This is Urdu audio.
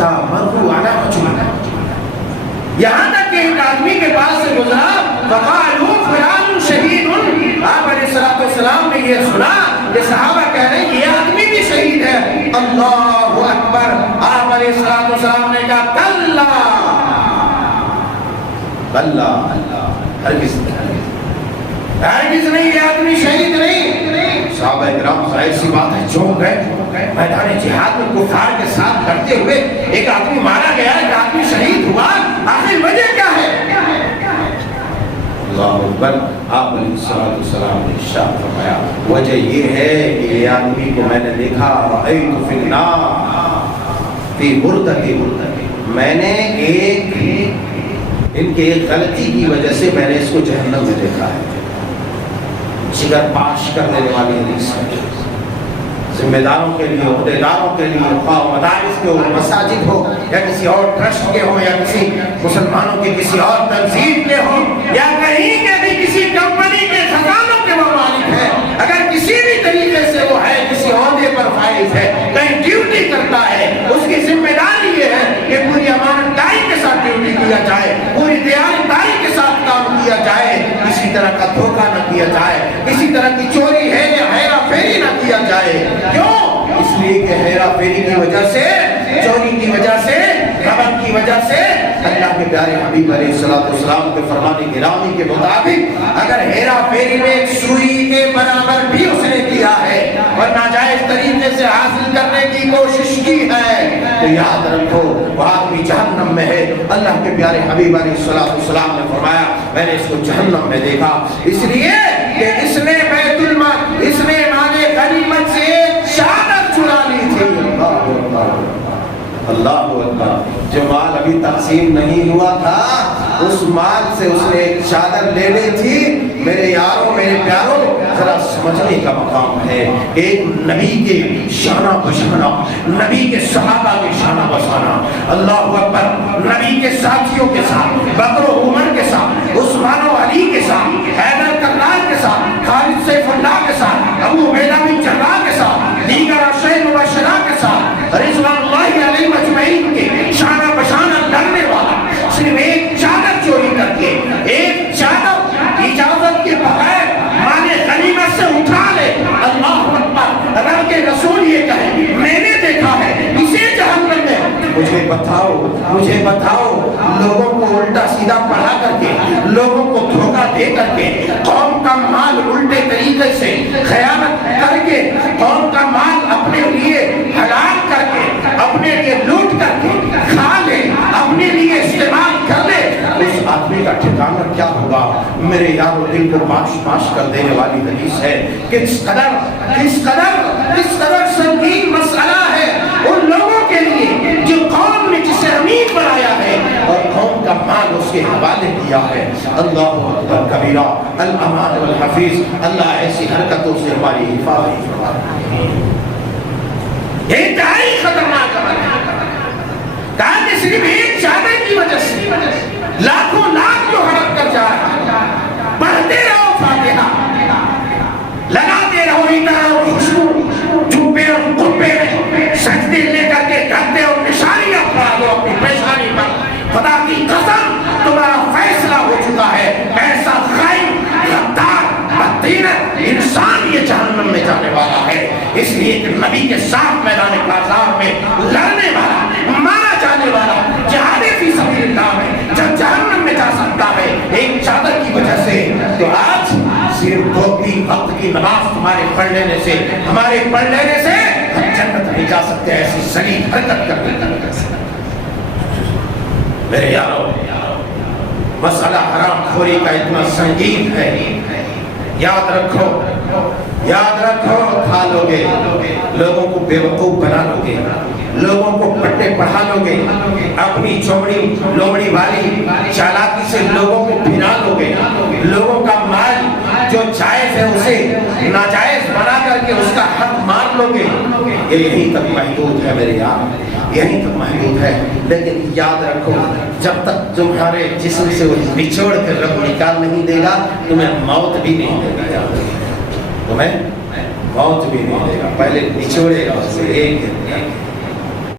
حتی مروا علی رجل، یہاں تک کہ ایک آدمی کے پاس سے گزرا فقالوا فلان شہید، آپ علیہ السلام نے یہ سنا کہ صحابہ کہہ رہے ہیں یہ آدمی بھی شہید ہے، اللہ اکبر، آپ علیہ السلام نے کہا کلا کلا، ہرگز نہیں، یہ آدمی شہید نہیں۔ صحابہ اکرام ظاہر سی بات ہے چونک گئے، میدان جہاد میں کفار کے ساتھ لڑتے ہوئے ایک آدمی مارا گیا، ایک آدمی شہید ہوا، آخر وجہ کیا ہے؟ اللہ اکبر، آپ علیہ السلام نے ارشاد فرمایا وجہ یہ ہے کہ یہ آدمی کو میں نے دیکھا رأیت فی النار فی بردۃ، میں نے ان کے ایک غلطی کی وجہ سے میں نے اس کو جہنم میں دیکھا ہے۔ جگر پاش کر دینے والی حدیث ہے، ذمہ داروں کے لیے، عہدیداروں کے لیے، خواہ مدارس کے ہو، مساجد ہو، یا کسی اور ٹرسٹ کے ہو، یا کسی مسلمانوں کے کسی اور تنظیم کے ہو، یا کہیں کے بھی کسی کمپنی کے خزانوں کے وہ مالک ہے، اگر کسی بھی طریقے سے وہ ہے کسی عہدے پر فائز ہے، کہیں ڈیوٹی کرتا ہے، اس کی ذمہ داری یہ ہے کہ پوری امانتداری کے ساتھ ڈیوٹی کیا جائے، پوری دیانتداری کے ساتھ کام کیا جائے، کسی طرح کا دھوکہ نہ کیا جائے، کسی طرح کی چوری ہے یا ہیرا پھیری نہ کیا جائے۔ کیوں؟ اس لیے کہ ہیرا پھیری کی وجہ سے، چوری کی وجہ سے، غبن کی وجہ سے اللہ کے پیارے حبیب علیہ السلام کے فرمان گرامی کے مطابق اگر ہیرا پھیری میں ایک سوئی کے برابر بھی اس نے کیا ہے اور ناجائز طریقے سے حاصل کرنے کی کوشش کی ہے تو یاد رکھو وہ آدمی جہنم میں ہے۔ اللہ کے پیارے حبیب علیہ السلام نے فرمایا میں نے اس کو جہنم میں دیکھا، اس لیے کہ اس نے بیت المال، اس نے مال غنیمت سے چادر چرا لی تھی۔ اللہ اکبر، جو مال ابھی تقسیم نہیں ہوا تھا اس مال سے اس نے ایک چادر لے لی تھی۔ میرے یاروں، میرے پیاروں، ذرا سمجھنے کا مقام ہے، ایک نبی کے شانہ بشانہ، نبی کے صحابہ کے شانہ بشانہ، اللہ اکبر، نبی کے ساتھیوں کے ساتھ، بکر و عمر کے ساتھ، عثمان و علی کے ساتھ، حیدر کرار کے ساتھ، خالد سیف اللہ کے ساتھ، ابو عبیدہ بن جراح کے ساتھ، دیگر عشرہ مبشرہ کے ساتھ، رضوان اللہ علیہ مجمعین کے شانہ بشانہ لڑنے والا صرف ایک چادر چوری کر کے، ایک چادر اجازت کے بغیر مال غنیمت سے اٹھا لے، اللہ اکبر، رب کے رسول یہ کہے میں نے دیکھا ہے اسے جہنم میں۔ مجھے بتاؤ لوگوں کو الٹا سیدھا پڑھا کر کے، لوگوں کو دھوکہ دے کر کے، قوم کا مال الٹے طریقے سے خیانت کر کے، قوم کا مال اپنے لیے حلال کر کے، اپنے لیے لوٹ کر کے کھا لے، اپنے لیے استعمال کر لے، اس آدمی کا ٹھکانہ کیا ہوگا؟ میرے یارو دل کو پاش کر دینے والی حدیث ہے۔ کس قدر سنگین مسئلہ ہے ان لوگوں کے لیے جو قوم نے جسے امین بنایا ہے اور قوم کا مال اس کے حوالے کیا ہے۔ اللہ اکبر کبیرہ، الامان والحفیظ، اللہ ایسی حرکتوں سے ہماری حفاظت فرمائے۔ یہ انتہائی خطرناک عمل ہے، کہا کہ صرف ایک چادر کی وجہ سے لاکھوں لاکھ جو ہڑپ کر جا رہا ہے۔ پڑھتے رہو فاتحہ، لگاتے رہو اتنا اور خوشبو جھوپے اور قبے میں سجدے لے کر کے کرتے اور نشانیاں پڑھا دو اپنی پیشانی پر۔ خدا کی قسم تمہارا فیصلہ ہو چکا ہے، ایسا خائن، غدار، بدتینت انسان یہ جہنم میں جانے والا ہے۔ اس لیے کہ نبی کے ساتھ میدان کاذاب میں لڑنے والا، مارا جانے والا، جہاد فی سبیل اللہ میں جب جہنم میں جا سکتا ہے ایک چادر کی وجہ سے، تو آج صرف 2-3 وقت کی نماز تمہارے پڑھ لینے سے، ہمارے پڑھ لینے سے ہم جنت نہیں جا سکتے، ایسی ذلیل حرکت کرنے کی وجہ سے۔ میرے یارو، مسئلہ حرام خوری کا اتنا سنگین ہے، یاد رکھو کھا لو گے، لوگوں کو بے وقوف بنا لو گے، لوگوں کو پٹے پڑھا لو گے، اپنی چوڑی لومڑی والی چالاکی سے لوگوں کو بھنا لو گے، لوگوں کا مال جو جائز ہے اسے ناجائز بنا کر کے اس کا حق مار لو گے۔ یہ یہیں تک محدود ہے میرے یار، یہیں تک محدود ہے۔ لیکن یاد رکھو جب تک تمہارے جسم سے وہ نچوڑ کر رب نکال نہیں دے گا تمہیں موت بھی نہیں دے گا، تمہیں موت بھی نہیں دے گا، پہلے نچوڑے گا اسے ایک